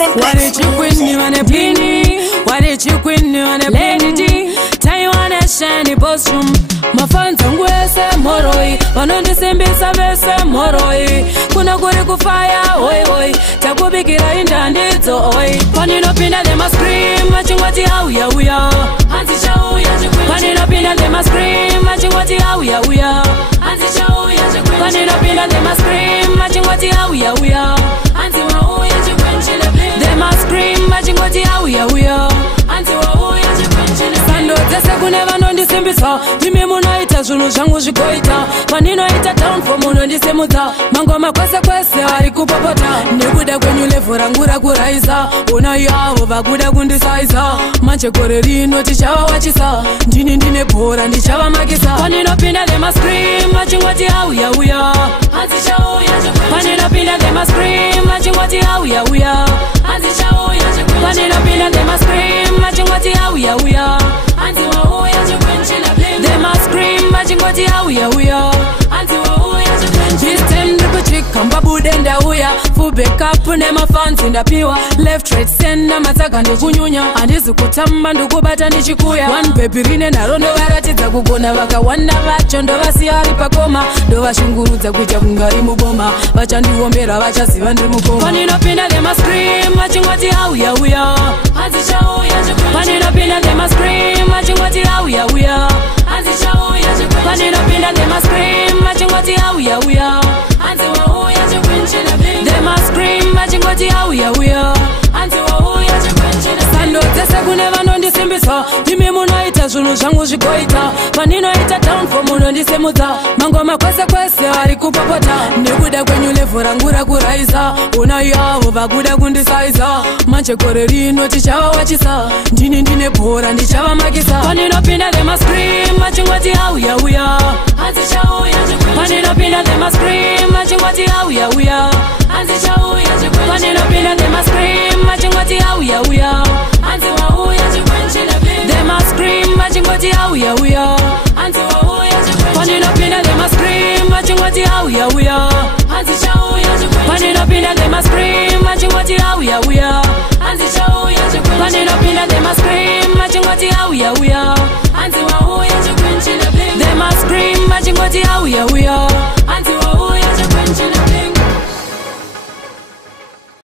What did you queen you on a beanie? What did you queen you on a lady? Taiwan shiny bossroom. My fans and wese moroi. Wano disembisa vese moroi. Kuna kuri kufire, oi oi. Takubikira indandizo oi. Panino pinda they must scream. Matching what ya uya. Anti show ya chukwe. Panino pinda they must scream. Matching what ya uya. Anti show ya chukwe. Panino pinda they must scream. Matching what ya uya. Anti wa uya chukwe. They must scream. Matching what ya uya. Anti wa uya chukwe. Sando tese kuneva nondisimbisa. Jimi munaita zunu zhangu zvigoita. Paninoita town for muno ndisemuta. Mangoma kwese kwese ari kupopota. Nekuda kwenyu level rangu rakuraisa. Una yavo vakuda kundisaiza. Manche kore rino tichava wachisa. Ndine bhora ndichava makisa. Paninopinda they must scream. Machingwati auya uya. Paninopinda they must scream. Machingwati auya uya. Paninopinda they must scream. Machingwati auya uya. They must scream. Machingwati auya uya. This time triple chick kambabu denda uya. Full backup nema fans ndapiwa. Left right center mataka ndikunyunya. Andizi kutamba ndukubata ndichikuya. One baby rine narondo varatidza kugona vakawanda vacho ndovasiyari pakoma. Ndovashungurudza kuita kungari muboma. Vachandiombera vachaziva ndiri mukoma. Paninopinda they must scream. Machingwati auya uya. Paninopinda they must scream. Machingwati auya uya. Paninopinda they must scream. Machingwati auya uya. They must scream. Machingwati auya uya. Sando tese kuneva nondisimbisa. Jimi munaita zunu zhangu zvigoita. Paninoita town for muno ndisemudza. Mangoma kwese kwese ari kupopota. Nekuda kwenyu level rangu rakuraisa. Una yavo vakuda kundisaiza. Manche kore rino tichava wachisa. Ndine bhora ndichava makisa. Paninopinda they must scream. Machingwati auya uya. Paninopinda they must scream. Machingwati auya uya. Paninopinda they must scream. Machingwati auya uya. They must scream. Machingwati auya uya. Paninopinda they must scream. Machingwati auya uya. Paninopinda they must scream. Machingwati auya uya. Paninopinda they must scream. Machingwati auya uya. They must scream. Machingwati auya uya.